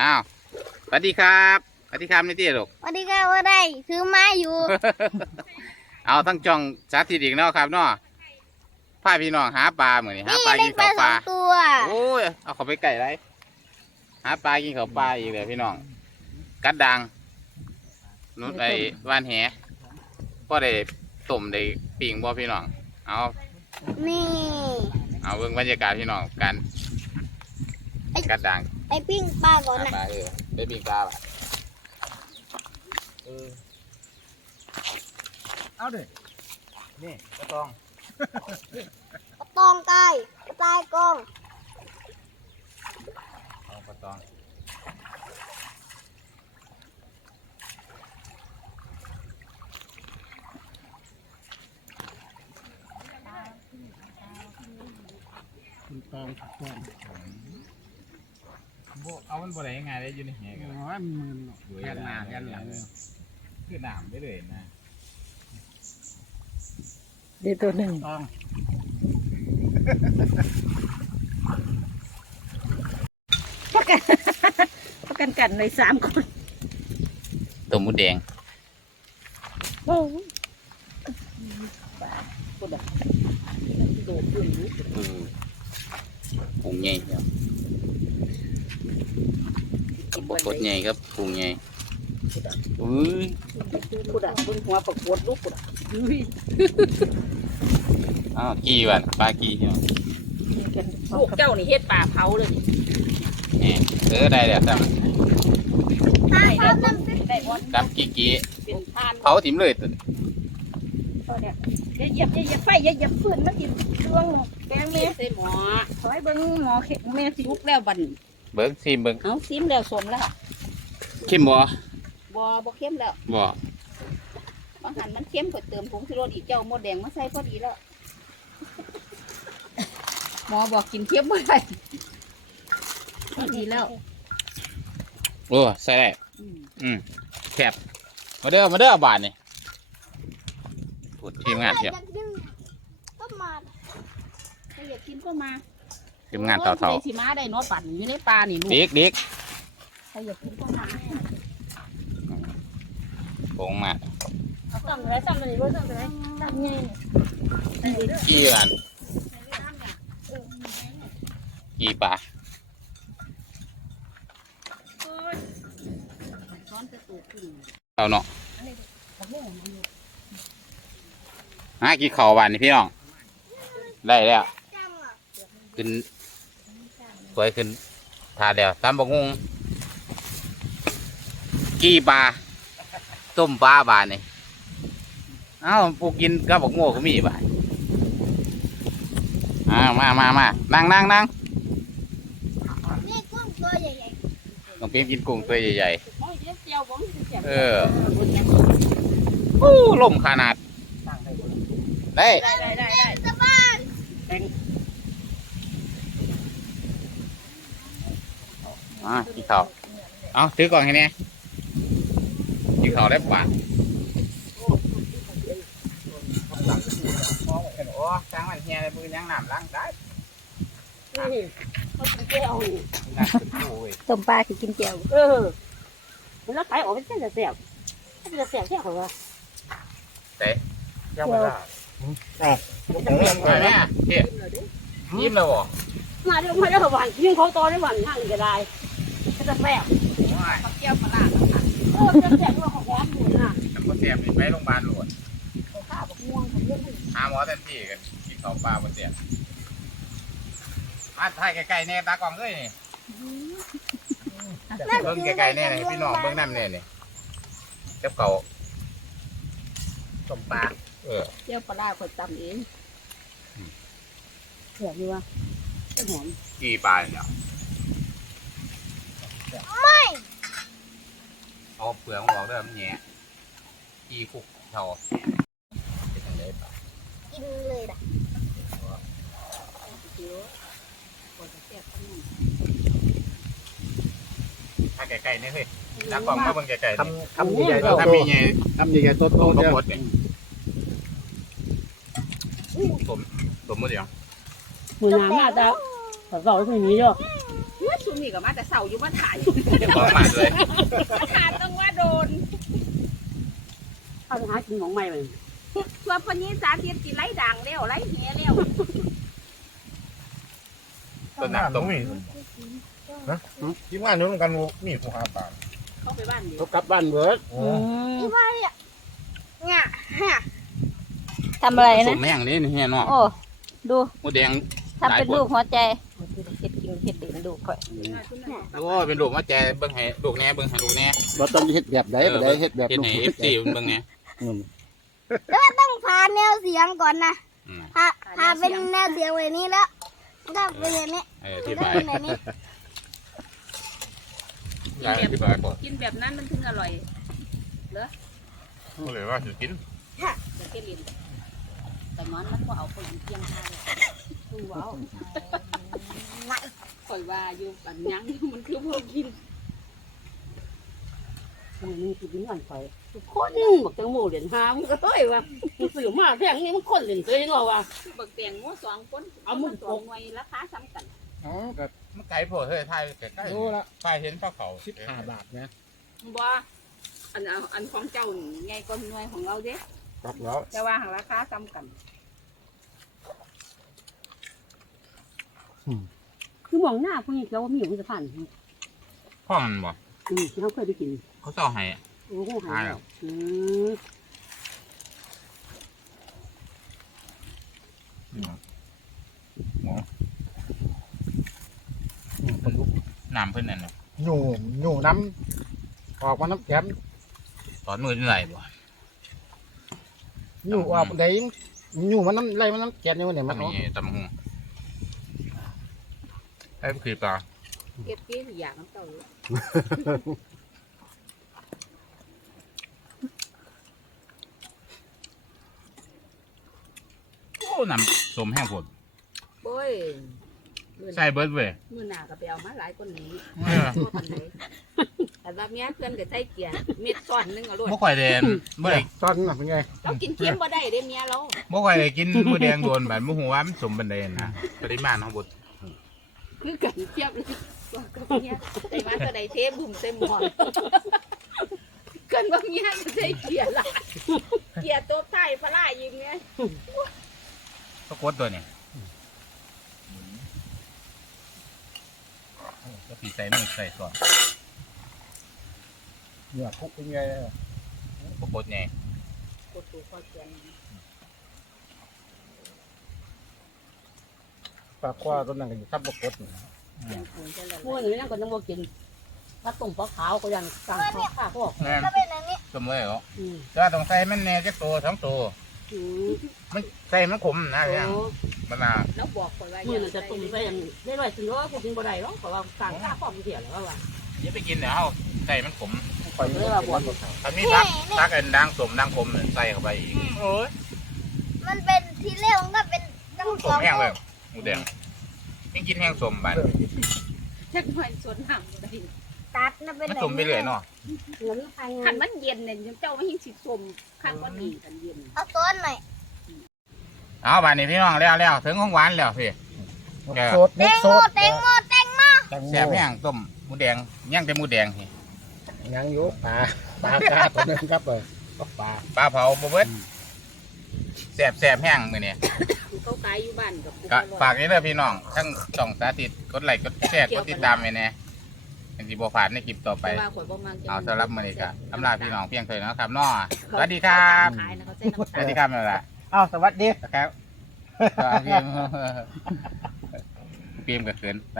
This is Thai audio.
อ้าวสวัสดีครับสวัสดีครับนี่ที่ลูกสวัสดีค่ะว่าได้ถือไม้อยู่ เอาทั้งจองสาธิตอีกเนาะครับเนาะพาพี่น้องหาปลาเหมือนนี่หานี่ปลาได้กินปลาข้าวปลาสองตัวโอ้ยเอาเขาไปไก่ไรหาปลากินข้าวปลาอีกเลยพี่น้อง กัดดังนุดไอ้วานแหก็ได้ต้มได้ปิ้งบ่พี่น้อง เอานี่เอาเบิ่งบรรยากาศพี่น้องกันกัดดัง ไอปิ้งปลาก่อนหานะปลาเออได้ปิ้งปลาป่ะเออเอาเด้นี่ก็ต้องกระตองไก่กระต่ายกองเอาปลาตองคุณตองถูกต้องบ่ เอามันบ่ได้ง่ายได้อยู่ในแหกันโอ้ยมันมึนเนาะแย่นหน้าแย่นหลังคือหนามไปเลยนะเดี๋ยวตัวหนึ่งตองพักกันพักกันกันเลยสามคนตัวหมูแดงโอ้ยบ้าคนละโดดขึ้นรู้เออพุงใหญ่เดียวกิน ปบันกดใหญ่ครับพุงใหญ่อุ้ยกูด่าบนหัวประกวดลูกกูด่าอุ้ยอ้าวกี่วันปลากี่เนาะลูกเจ้านี่เฮ็ดป่าเผาเลยนี่นี่เออได้แล้วจ้ะปลาได้เขาแล้วต้องได้หมดจับกี่กี่เป็นทานเผาถิ่มเลยตัวก็เนี่ยอย่าเหยียบอย่าเหยียบไฟอย่าเหยียบฟืนมันกินเครื่องแกงแม่ใส่หมอถอยเบิ่งหมอเข็มแม่สิลุกแล้วบัดน เบิ้งซีมเบิ้งเอาซิมแล้วสมแล้วเข้มบ่บ่บ่เข้มแล้วบ่บางหันมันเข้มกว่าเติมผงชูรสอีกเจ้าหมดแดงมาใส่พอดีแล้ว หมอบอกกินเข้มไม่ได้พอดีแล้วโอ้ใส่ได้อืมอืมแคบมาเด้อมาเด้อบาทนี่พูดทีมงานเทียบจะดึงก็มาใครอยากกินก็มา ทีมงานเต่าเท่าโอ้ยผู้ใดสิมาได้เนอปั่นอยู่ในปลานี่ลูกเด็กเด็กใครอยากกินก็มาโป่งมากเอาซ้ำเลยซ้ำเลยว่าซ้ำเลยซ้ำไงกี่วันกี่ปลาซ้อนจะตูกขึ้นเอาเนาะหากี่ข้าวบานนี่พี่น้อง ได้แล้วจังอะขึ้น สวยขึ้นทาแล้วตามบกงงกี่ปลาต้มปลาบานนี่เอ้าปูกินกับบกโง่ก็มีบานอ้าวมามามานั่งนั่งนั่งนี่กุ้งตัวใหญ่น้องเปี๊ยมกินกุ้งตัวใหญ่โอ้ยเจ๊เจียวบ่เจียวๆเอออู้ลมขนาดได้ได้ได้ ได้ได้ๆสบายอะกินข้าวเอาถือก่อนแค่นี้กินข้าวได้ปะโอ้ช้างมันเฮียเลยมือยังหนามล้างได้เขากินเจียวน้ำขึ้นผู้เว้ยต้มปลาคือกินเจียวเออมันแล้วขายออกเป็นเส้นจะแซ่บเส้นจะแซ่บแซ่บเขาว่ายังไม่ได้เออแม่เฮียยิ้มแล้วบ่มาเดี๋ยวมาเดี๋ยวหวานยิ่งเขาโตได้หวานห่างก็ได้ ก็จะแซ่บเขาเจียวปลาเออจะแซ่บด้วยของหอมหมูน่ะน้ำมันเสียบนี่ไปโรงพยาบาลหลวดข้าวบักม่วงของเรื่องหาหมอทันทีกันกินข้าวปลาบนเสียบมาถ่ายไกลๆแน่ตากล้องเอ้ยนี่เบิ่งไกลๆแน่นี่พี่น้องเบิ่งน้ำแน่นี่เจ้าเก่าต้มปลาเออเจียวปลาคนตำเองแซ่บดีวะหอมกี่ปลาเนี่ย เอาเปลือกมันออกเด้อมันแหน่กี่คุกเท่าเป็นจังไดปลากินเลยนะเจียวกว่าจะแซ่บขนาดถ้าไกลๆนี่เฮ้ยตากล้องมาเบิ่งไกลๆนี่คำคำใหญ่ๆโตถ้ามีไงๆคำใหญ่ๆโตต้มๆก็เนี่ยหมดเนี่ยต้มต้มหมดเดียวมือหนามาจ้าแต่เราไม่มีหรอกส ซุ่มนี่ก็มาแต่เสาอยู่มาถ่ายของหมัดเลยถ่ายต้องว่าโดนเข้าไปหากินของใหม่เลยส่วนพนี้สาธิตสิไล่ด่างแล้วไล่เหี้ยแล้วต้นหนักต้มทีมงานนู้นกันมีผู้หาปลาเข้าไปบ้านดิเขากลับบ้านเบิดโอ้ที่ว่าเนี่ยเนี่ยฮะทำอะไรสนะมแม่งนี่เฮียเนาะโอ้ดูหมูแดงทำเป็นรูปหัวใจ เห็ดกินเห็ดดื่มดูค่อยโอ้เป็นลูกมาแจเบิ่งให้ลูกแหน่เบิ่งให้ลูกแหน่บ่ต้องเฮ็ดแบบใดบ่ได้เฮ็ดแบบเฮ็ดลูกให้ FC เบิ่งแหน่อืมต้องพาแนวเสียงก่อนนะอืมพาพาเป็นแนวเสียงแบบนี้แล้วก็เป็นอย่างนี้เออก็ที่เป็บายนแบบนี้ยายอธิบายก่อนกินแบบนั้นมันถึงอร่อยก็เลยว่าจะกินจะเกลินแต่มันมันก็เอาคนเพียงพาเลยดูว้าว คอยว่าอยู่ปันยังมันคือพวกกินมันมีกินเงินไปคนบอกจังโมเหรียญห้ามันก็เฮ้ยว่ะมันสื่อมาแพงนี่มันคนเหรียญเคยเนาะว่ะบักแตงโมสองคนเอามึงสองหน่วยราคาซ้ำกันอ๋อก็มันไกลโพดเฮ้ยถ่ายใกล้โลละๆถ่ายเห็นปลาเขา15บาทนะบ่อันเอาอันของเจ้านี่ไงก็หน่วยของเราเด้ครับแล้วแต่ว่าหางราคาซ้ำกัน คือมองหน้าพวกนี้แล้วว่ามีอยู่สะพานพ่อมันบ่อืมที่เขาเคยไปกินเขาเจ้าให้โอ้โหหายแล้วอืมน้ำเพิ่นนั่นน่ะอยู่อยู่น้ำออกมาน้ำแข็งตอนมือไหลบ่อยู่ออกได้อยู่มันน้ำไหลมันน้ำแข็งอยู่เนี่ยมันมีตำหุง ไอ้คือปลาเก็บกี้อยากน้ำเต่าอยู่โอ้น้ำสมแห้งโพดโอ้ยมื้อหใส่น้าเบิดเว้ยมื้อหน้าก็ไปเอามาหลายคนนี้เออตัวปานใดแต่ว่าเมียเพื่อนก็ใส่เกียร์เม็ดก้อนหนึงเอาโลดบ่ค่อยได้บ่ได้ตอนน่ะเป็นไงเรากินเค็มบ่ได้เด้เมียเราบ่ค่อยได้กินหมูแดงโดนบัดบ่ฮู้ว่ามันสมบันไดนะปริมาณของบด คือกันเทียบเลยว่ากับเมียแต่ว่าก็ได้เทบุ่มเต็มหม้อเกินว่าเมียก็ใส่เกียร์ละเกียร์ตัวใต้ปลาไหลยิงไงก็กดตัวนี้ก็ปีใส่มือใส่ก่อนเนี่ยคุกเป็นไงบ่กดไงกดตัวคอเกียร์ ปลาคว้าต้นนั้นก็อยู่ทับบกดพวกนี้นั่งก็ต้องมากินถ้าต้มปลาขาวก็ยังสั่งข้าวข้าวพวกแม่นก็เป็นอย่างนี้สมเลยเหรออืมแต่ว่าต้องใส่มันแน่จักตัวสองตัวอืมมันใส่มันขมนะอย่างโอ้มันน่ะแล้วบอกคนว่ามื่อนั้นจะตุ่มใส่ยังได้ไว้ถึงว่าพวกกินบ่ได้หรอกเพราะว่าสั่งข้าวพร้อมเสียแล้วว่าอย่าไปกินเดี๋ยวเอาใส่มันขมคอยเลยว่าบวชถ้ามีตักตักอันดังสมดังขมเนี่ยใส่เข้าไปอีกโอ้ยมันเป็นที่เรียกมันก็เป็นตั้งสสอมงแห้งเลย หมูแดงยังกินแห้งสมบัดจักหน่อยสวนห่างบ่ได้ตัดนะเป็นมันแบบสมไปเรื่อยเนาะเงินทางขันมันเย็นเนี่ยเจ้าไม่หิสิสมข้างก็ดีกันเย็นเอาต้นหน่อยเอาบานนี้พี่น้องแล้วแล้วถึงของหวานแล้วสิโสดแตมุกงโสโมดแตงโมแตงโมแตงโมแซ่บแห้งต้มหมูแดงย่างแต่หมูแดงสิยังอยู่ปลาปลากาตัวนึงครับเออปลาปลาเผาบ่เบิดแซ่บแซ่บแห้งมื้อนี้ เขาตายอยู่บ้านกับกูก็ฝากนี้เด้อพี่น้องทั้งช่องสาธิตกดไลค์กดแชร์กดติดตามไว้แน่เป็นสิบ่พลาดในคลิปต่อไปว่าข่อยบ่มักเอาสำหรับมื้อนี้ก็อำลาพี่น้องเพียงเท่านี้นะครับเนาะสวัสดีครับขายนะเขาใส่น้ำสตาวัลสดีครับนั่นล่ะอ้าวสวัสดี ครับเพียมกับเขินไป